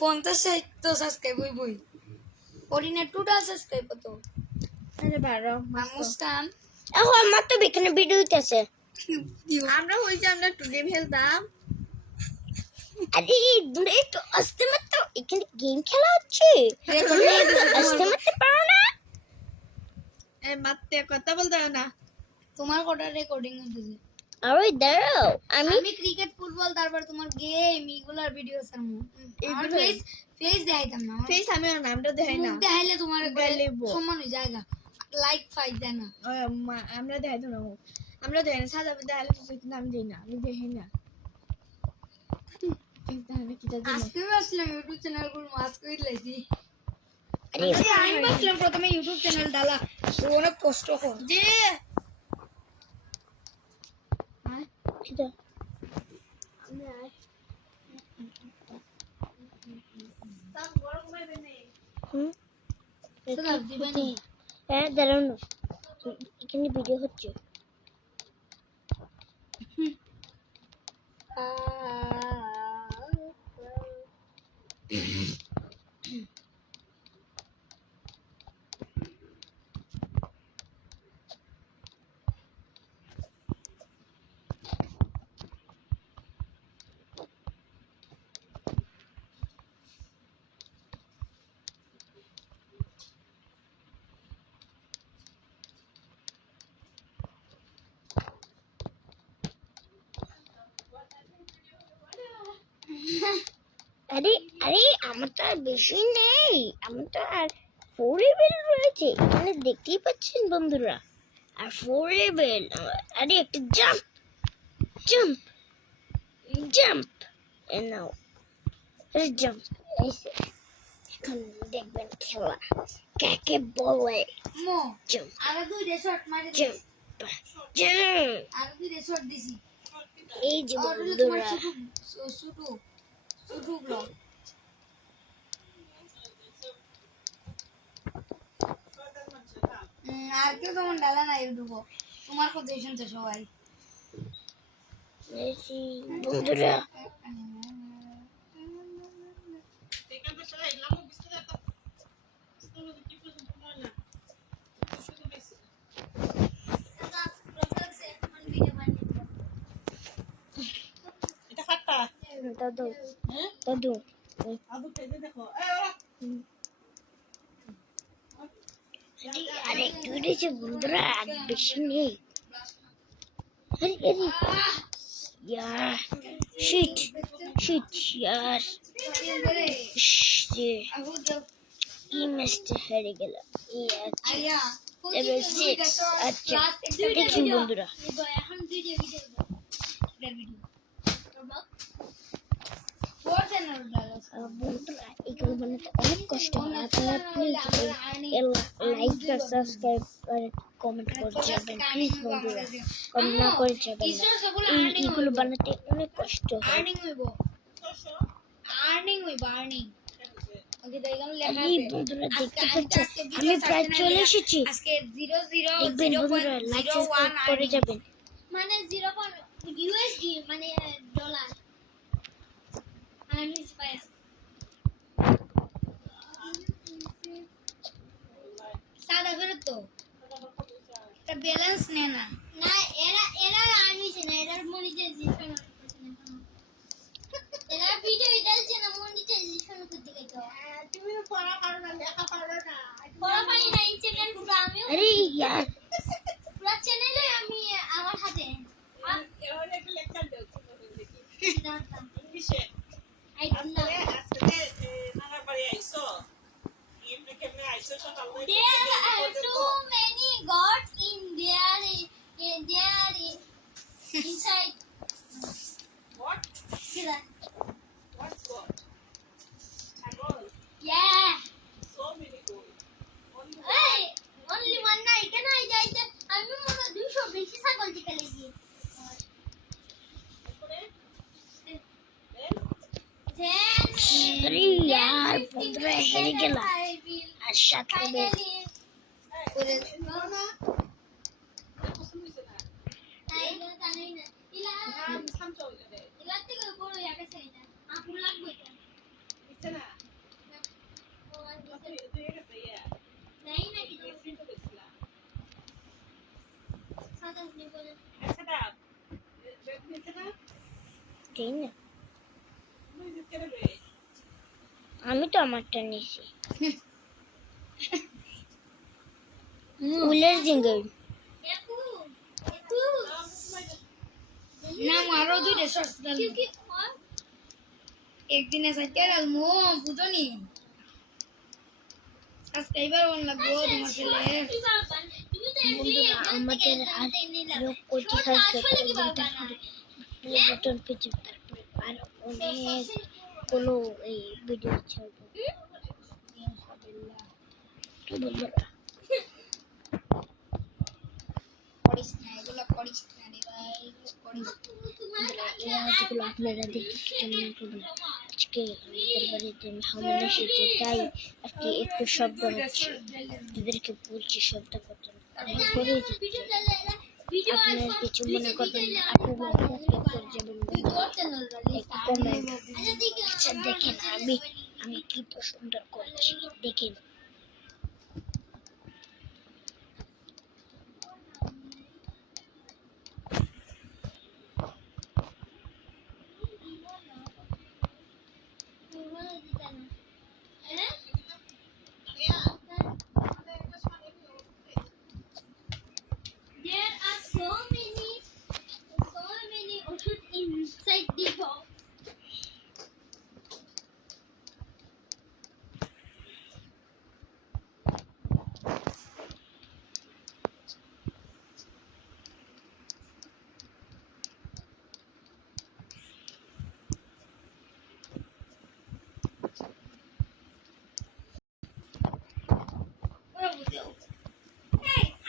50 তো subscribe হইবই ওরিনে total subscribe কত আরে 12 মুস্কান এখন আমার তো এখানে ভিডিও হইতেছে আমরা হইছে আমরা টুডে খেলতাম আরে দূরে তো আসতে মাত্র এখানে গেম খেলা হচ্ছে আসতে মাত্র পারো না এ মাত্তে কথা বলতে হয় না তোমার কটা রেকর্ডিং হইতেছে আরে দাঁড়াও আমি আমি ক্রিকেট ফুটবল তারপর তোমার গেম এগুলার ভিডিও সারমু এগুলো ফেস দেখাইতাম না ফেস আমি আর নামটা দেখাই না মুখ দেখাইলে তোমার দেখাইলেইব। সম্মান হয়ে জায়গা লাইক ফাইজ দেয় না আমরা দেখাই তো না আমরা দেখাই না সাদা দেখাইলে তো কিন্তু আমি দেই না আমি দেখাই না কিন্তু আমি কি জানি আজকে আসলাম ইউটিউব চ্যানেল গুলো মাস করে লাইছি আরে আমি ভাবছিলাম প্রথমে ইউটিউব চ্যানেল ডালা অনেক কষ্ট কর যে এটা হুম সেটা দিবেন হ্যাঁ দাঁড়াও না এখানে ভিডিও হচ্ছে আরে আরে আমার তো আর বেশি নেই আমার তো আর 4 লেভেল রয়েছে এখানে দেখতেই পাচ্ছেন বন্ধুরা আর 4 লেভেল আরে একটা জাম্প জাম্প জাম্প নাও আরে জাম্প এসে এখন দেখবেন খেলা কাকে বলে মো জাম্প আরে দুই রেশর্ট মারি জাম্প জাম্প আরে দুই রেশর্ট দিছি এই যে আর হলো তোমার বন্ধুরা ছোট ব্লগ আর কেউ তোমার ডালা না ইউটিউব তোমার কথা শুনছে সবাই এই বন্ধুরা দাদু দাদু আরে একটু রয়েছে বন্ধুরা আর বেশি নেই আরে আরে यार शिट शिट यार এই ম্যাচটা হেরে গেলাম এই আচ্ছা আইয়া লেভেল 6 আচ্ছা দেখুন বন্ধুরা এখন ভিডিও ফোর চ্যানেল ডালা বন্ধুরা এগুলো বানাতে অনেক কষ্ট হয় আপনারা প্লিজ লাইক আর সাবস্ক্রাইব আর কমেন্ট করে যাবেন প্লিজ বন্ধুরা কমেন্ট না করে যাবেন না এইগুলো বানাতে অনেক কষ্ট হয় আর্নিং হইব আর্নিং ওকে দেখলাম লেখা এই আছে বন্ধুরা দেখতে পাচ্ছেন আমি প্রায় চলে এসেছি আজকে 00 দেখবেন বন্ধুরা লাইক সাবস্ক্রাইব করে যাবেন মানে 0 ইউএসডি মানে ডলার আর্নিং পায় সাদা করে তো এটা ব্যালেন্স নেয় না না এরা আর্নিছে না এরা মনিটাইজেশন এরা ভিডিও দিচ্ছে না মনিটাইজেশন করতে গেছে তুমি পড়া পারো না লেখা পারো না পড়া পারি না এই চ্যানেল পুরো আমি আরে यार পুরো চ্যানেলে আমি আমার হাতে এর একটা লেকচার দাও দেখি ইংলিশে আই ডোন্ট নো নানার বাড়ি আইছো এমনি কেমনে আইছো সকালে There are too many gods in there inside. what See that? what's god ছাগল Yeah. so many gold Hey, only one night. Can I যাইতে আমি মনে 200 বেশি ছাগল দিকে লাগি। আরে यार বন্ধুরা হেরে গেলাম আর 7 লেভেল করে না তাই না তাই না ইলা সামচো ইলা থেকে বড় ইয়াকে চাই না আপুর লাগবে ইচ্ছে না তাই না? Music কে রে? আমি তো আমারটা নিছি। উলের জিঙ্গল না মারো দুইটা শর্টস ডাল একদিনে সাইতে ডাল মো বুঝনি সাবস্ক্রাইবার অন লাগবো তোমার ছেলে বন্ধুরা আমাদের আর লোক কোটি সাবস্ক্রাইব করবেন, তারপরে বাটন পেঁচে তারপরে আর অনেকগুলো এই ভিডিও ছাড়বো। তো বন্ধুরা করিস না এগুলো করিস না রে ভাই করিস এই আওয়াজগুলো আপনারা দেখে কিছু মনে করবেন না। আজকে আমাদের বাড়িতে মেহমান এসেছে, তাই আজকে একটু শব্দ হচ্ছে। এদেরকে বলছি শব্দ করতে করে আপনারা কিছু মনে করবেন না। আপনারা সাবস্ক্রাইব করে যাবেন, একটু কমেন্ট। আচ্ছা দেখেন আমি কি তো সুন্দর করেছি দেখেন। There are so many oceans inside the box.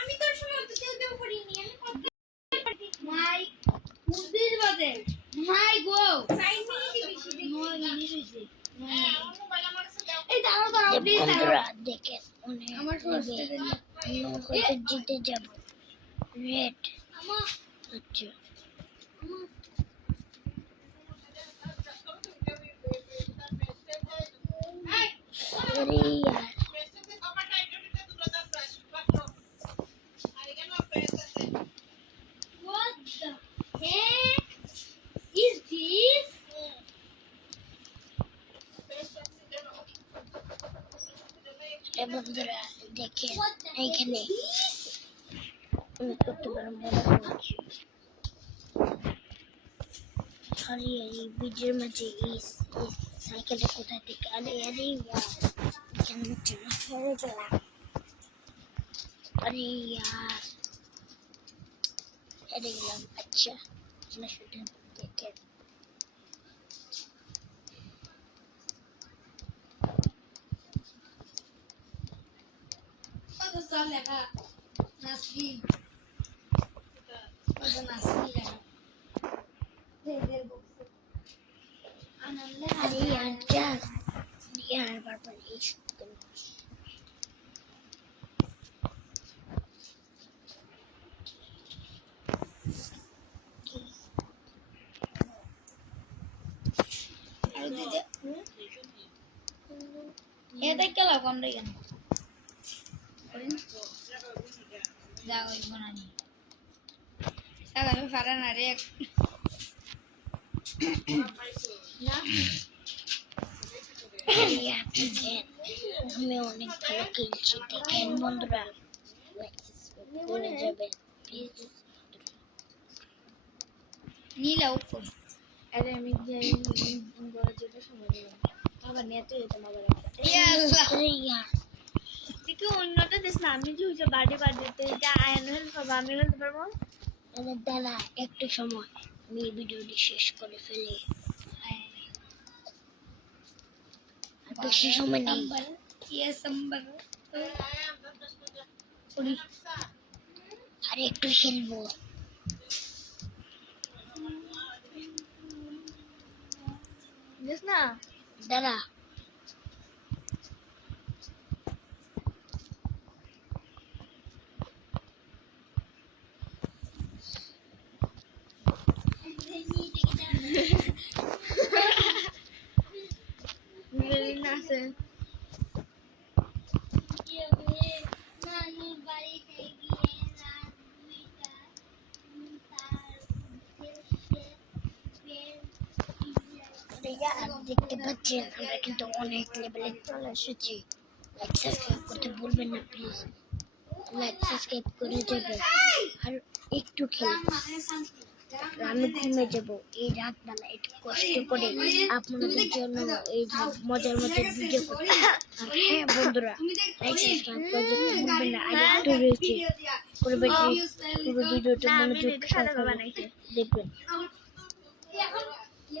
আমি তোর সময় তো কেউ করিনি আমি মাই মুদির বাদে মাই গো 9 মিনিট বেশি দেখি 9 মিনিট হইছে এই দাঁড়াও প্লিজ বন্ধুরা দেখেন অনেক আমার সোর্সটা দেন আমরা হয়তো জিতে যাব। রেড আমা আচ্ছা আরে यार what the heck is this বন্ধুরা দেখেন এইখানে আমি করতে পারবো মনে করছি। আরে আরে ভিডিওর মাঝে এই সাইকেলটা কোথায় থেকে আরে আরে কেন চলে পড়ে গেলাম। আরে यार হেরে গেলাম। আচ্ছা আমরা শুধু দেখেন কত সাল লেখা নাসরিন কত নাসরিন লেখা দেদের বক্স আনন্দ আরে यार যাক यार বারবার এই শব্দ আর দিদি এটা কে লাগাম রে কেন করেন যাও ওই বানানি সাদা আমি পারা না রে यार দেখেন আমি অনেক ভালো খেলছি দেখেন বন্ধুরা করে যাবেন প্লিজ। নীলা উপর আরে আমি যাই বড় যেটা সময় দিলাম আবার নিয়ে তো যেতাম আবার একটা ইয়াল্লাহ আরে यार তুই অন্যটা দিস না আমি যে হচ্ছে বার্থডে এটা আয়ন হেল্প করবো আমি হেল্প পারবো আরে দাঁড়া একটু সময় আমি এই ভিডিওটি শেষ করে ফেলি। আর বেশি সময় নেই। नंबर ये नंबर আর একটু খেলবো। দিস না দাঁড়া না আছে नानी बारी से गए रात दुईटा तार फिर দেখতে পাচ্ছেন আমরা কিন্তু অনেক লেভেলে চলে এসেছি। লাইক সাবস্ক্রাইব করতে ভুলবেন না প্লিজ। লাইক সাবস্ক্রাইব করে যাবেন আর একটু খেলুন। আমি ঘুমে যাব এই রাতবেলা একটু কষ্ট করে আপনাদের জন্য এই যে মজার মজার ভিডিও করি। আর হ্যাঁ বন্ধুরা, লাইক সাবস্ক্রাইব করতে ভুলবেন না। আর একটু রয়েছে পুরো ভিডিওটা মনোযোগ সহকারে দেখবেন।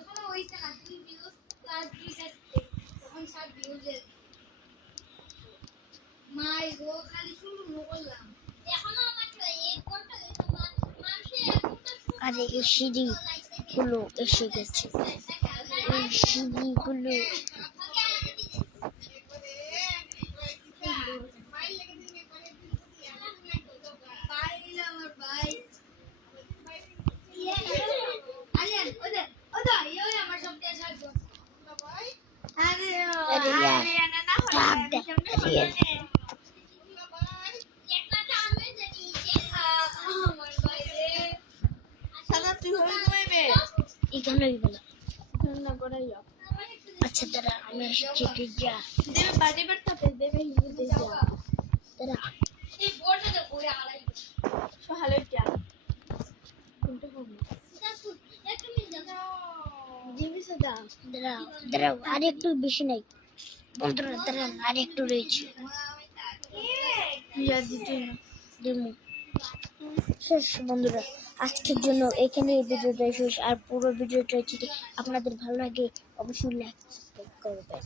এখন হইছে না 2 ভিউজ প্লাস 2 তখন 7 ভিউজের মাই গো খালি শুরু করলাম এখনো মাত্র 1 ঘন্টা হইছে মানুষে 1 ঘন্টা আর এই সিঁড়িগুলো এসে গেছে। এই সিঁড়িগুলো এখানেই বলো। আচ্ছা তারা আমি আসছি তুই যা। তারা দাঁড়াও আর একটু বেশি নাই বন্ধুরা, দাঁড়ান আর একটু রয়েছে। দিমু। শেষ বন্ধুরা, আজকের জন্য এখানে এই ভিডিওটা শেষ। আর পুরো ভিডিওটা যদি আপনাদের ভালো লাগে অবশ্যই লাইক সাবস্ক্রাইব করবেন।